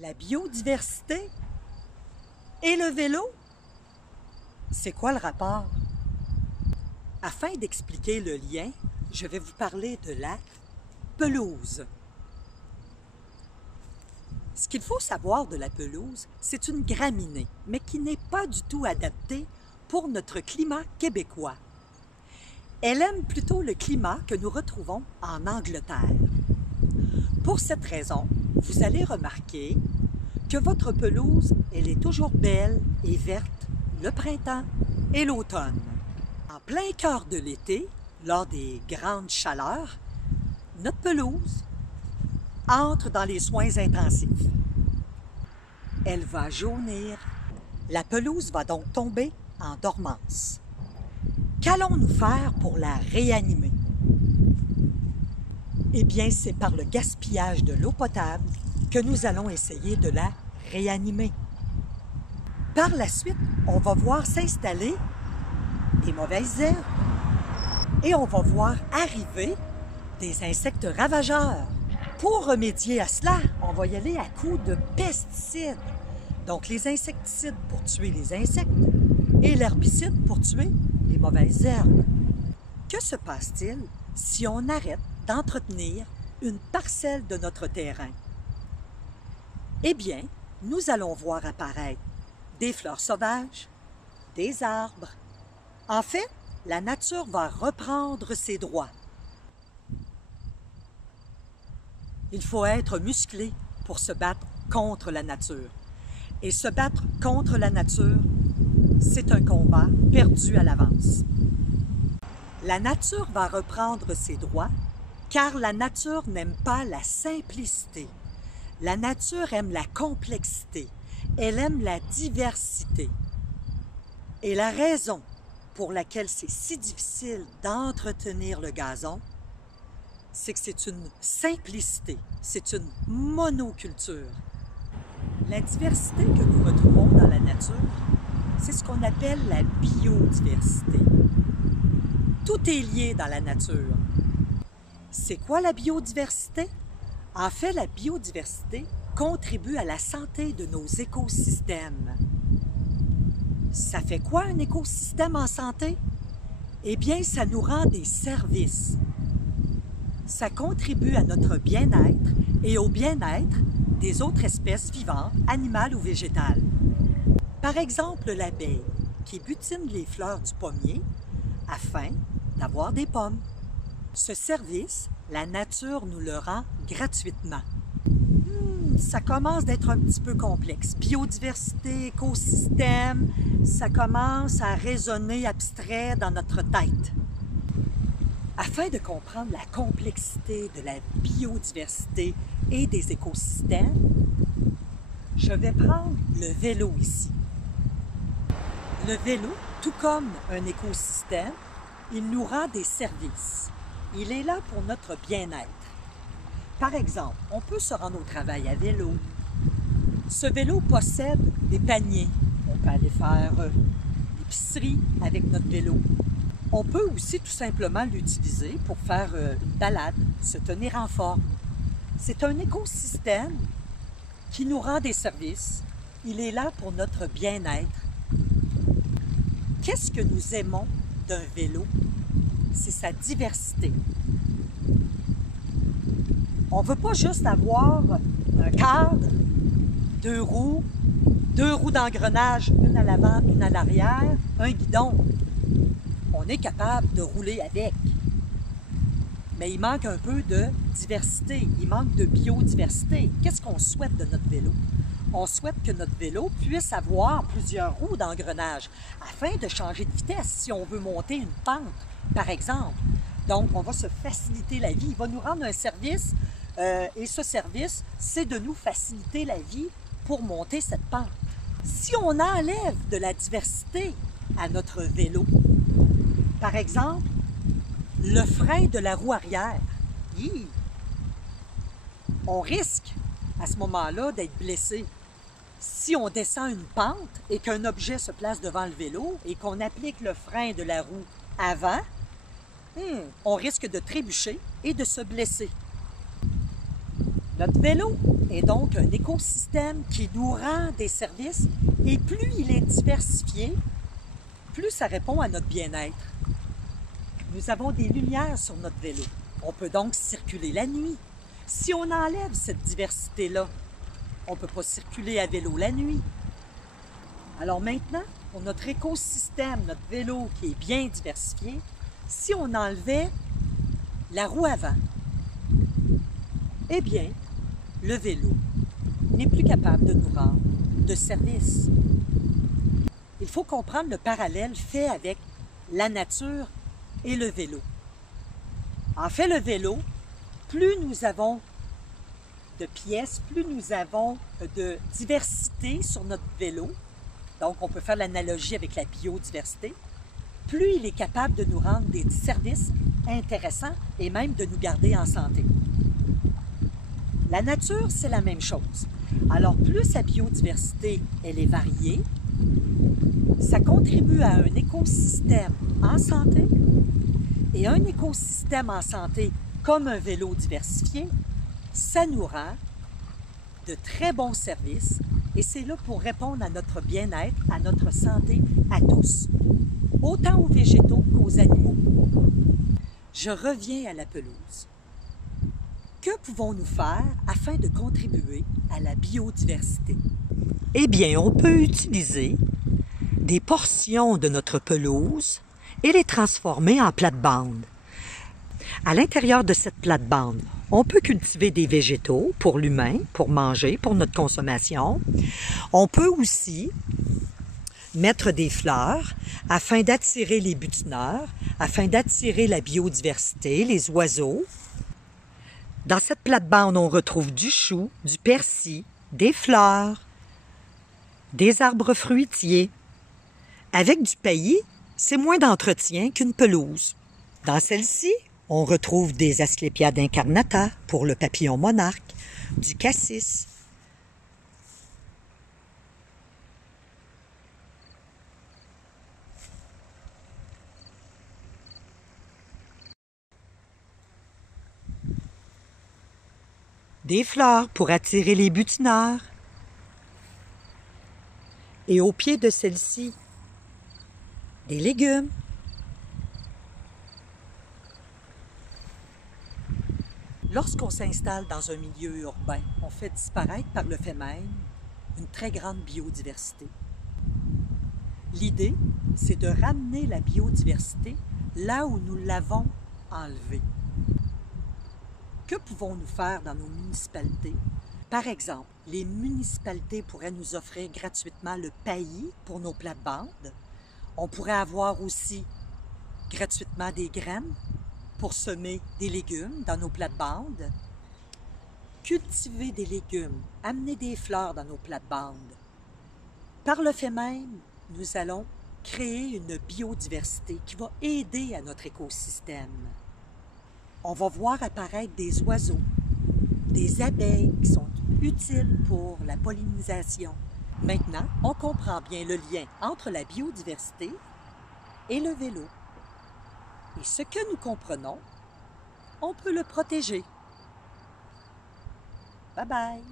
La biodiversité et le vélo? C'est quoi le rapport? Afin d'expliquer le lien, je vais vous parler de la pelouse. Ce qu'il faut savoir de la pelouse, c'est une graminée, mais qui n'est pas du tout adaptée pour notre climat québécois. Elle aime plutôt le climat que nous retrouvons en Angleterre. Pour cette raison, vous allez remarquer que votre pelouse, elle est toujours belle et verte le printemps et l'automne. En plein cœur de l'été, lors des grandes chaleurs, notre pelouse entre dans les soins intensifs. Elle va jaunir. La pelouse va donc tomber en dormance. Qu'allons-nous faire pour la réanimer? Eh bien, c'est par le gaspillage de l'eau potable que nous allons essayer de la réanimer. Par la suite, on va voir s'installer des mauvaises herbes et on va voir arriver des insectes ravageurs. Pour remédier à cela, on va y aller à coups de pesticides. Donc, les insecticides pour tuer les insectes et l'herbicide pour tuer les mauvaises herbes. Que se passe-t-il si on arrête d'entretenir une parcelle de notre terrain? Eh bien, nous allons voir apparaître des fleurs sauvages, des arbres. En fait, la nature va reprendre ses droits. Il faut être musclé pour se battre contre la nature. Et se battre contre la nature, c'est un combat perdu à l'avance. La nature va reprendre ses droits car la nature n'aime pas la simplicité. La nature aime la complexité. Elle aime la diversité. Et la raison pour laquelle c'est si difficile d'entretenir le gazon, c'est que c'est une simplicité, c'est une monoculture. La diversité que nous retrouvons dans la nature, c'est ce qu'on appelle la biodiversité. Tout est lié dans la nature. C'est quoi la biodiversité? En fait, la biodiversité contribue à la santé de nos écosystèmes. Ça fait quoi un écosystème en santé? Eh bien, ça nous rend des services. Ça contribue à notre bien-être et au bien-être des autres espèces vivantes, animales ou végétales. Par exemple, l'abeille qui butine les fleurs du pommier afin d'avoir des pommes. Ce service, la nature nous le rend gratuitement. Ça commence d'être un petit peu complexe. Biodiversité, écosystème, ça commence à résonner abstrait dans notre tête. Afin de comprendre la complexité de la biodiversité et des écosystèmes, je vais prendre le vélo ici. Le vélo, tout comme un écosystème, il nous rend des services. Il est là pour notre bien-être. Par exemple, on peut se rendre au travail à vélo. Ce vélo possède des paniers. On peut aller faire l'épicerie avec notre vélo. On peut aussi tout simplement l'utiliser pour faire une balade, se tenir en forme. C'est un écosystème qui nous rend des services. Il est là pour notre bien-être. Qu'est-ce que nous aimons d'un vélo? C'est sa diversité. On ne veut pas juste avoir un cadre, deux roues d'engrenage, une à l'avant, une à l'arrière, un guidon. On est capable de rouler avec. Mais il manque un peu de diversité, il manque de biodiversité. Qu'est-ce qu'on souhaite de notre vélo? On souhaite que notre vélo puisse avoir plusieurs roues d'engrenage afin de changer de vitesse si on veut monter une pente, par exemple. Donc, on va se faciliter la vie. Il va nous rendre un service et ce service, c'est de nous faciliter la vie pour monter cette pente. Si on enlève de la diversité à notre vélo, par exemple, le frein de la roue arrière, on risque à ce moment-là d'être blessé. Si on descend une pente et qu'un objet se place devant le vélo et qu'on applique le frein de la roue avant, on risque de trébucher et de se blesser. Notre vélo est donc un écosystème qui nous rend des services et plus il est diversifié, plus ça répond à notre bien-être. Nous avons des lumières sur notre vélo. On peut donc circuler la nuit. Si on enlève cette diversité-là, on ne peut pas circuler à vélo la nuit. Alors maintenant, pour notre écosystème, notre vélo qui est bien diversifié, si on enlevait la roue avant, eh bien, le vélo n'est plus capable de nous rendre de service. Il faut comprendre le parallèle fait avec la nature et le vélo. En fait, le vélo, plus nous avons de pièces, plus nous avons de diversité sur notre vélo, donc on peut faire l'analogie avec la biodiversité, plus il est capable de nous rendre des services intéressants et même de nous garder en santé. La nature, c'est la même chose. Alors, plus la biodiversité, elle est variée, ça contribue à un écosystème en santé. Et un écosystème en santé, comme un vélo diversifié, ça nous rend de très bons services et c'est là pour répondre à notre bien-être, à notre santé, à tous, autant aux végétaux qu'aux animaux. Je reviens à la pelouse. Que pouvons-nous faire afin de contribuer à la biodiversité? Eh bien, on peut utiliser des portions de notre pelouse et les transformer en plate-bande. À l'intérieur de cette plate-bande, on peut cultiver des végétaux pour l'humain, pour manger, pour notre consommation. On peut aussi mettre des fleurs afin d'attirer les butineurs, afin d'attirer la biodiversité, les oiseaux. Dans cette plate-bande, on retrouve du chou, du persil, des fleurs, des arbres fruitiers. Avec du paillis, c'est moins d'entretien qu'une pelouse. Dans celle-ci, on retrouve des Asclépiades incarnata pour le papillon monarque, du cassis. Des fleurs pour attirer les butineurs. Et au pied de celle-ci, des légumes. Lorsqu'on s'installe dans un milieu urbain, on fait disparaître par le fait même une très grande biodiversité. L'idée, c'est de ramener la biodiversité là où nous l'avons enlevée. Que pouvons-nous faire dans nos municipalités? Par exemple, les municipalités pourraient nous offrir gratuitement le paillis pour nos plates-bandes. On pourrait avoir aussi gratuitement des graines pour semer des légumes dans nos plates-bandes. Cultiver des légumes, amener des fleurs dans nos plates-bandes. Par le fait même, nous allons créer une biodiversité qui va aider à notre écosystème. On va voir apparaître des oiseaux, des abeilles qui sont utiles pour la pollinisation. Maintenant, on comprend bien le lien entre la biodiversité et le vélo. Et ce que nous comprenons, on peut le protéger. Bye bye!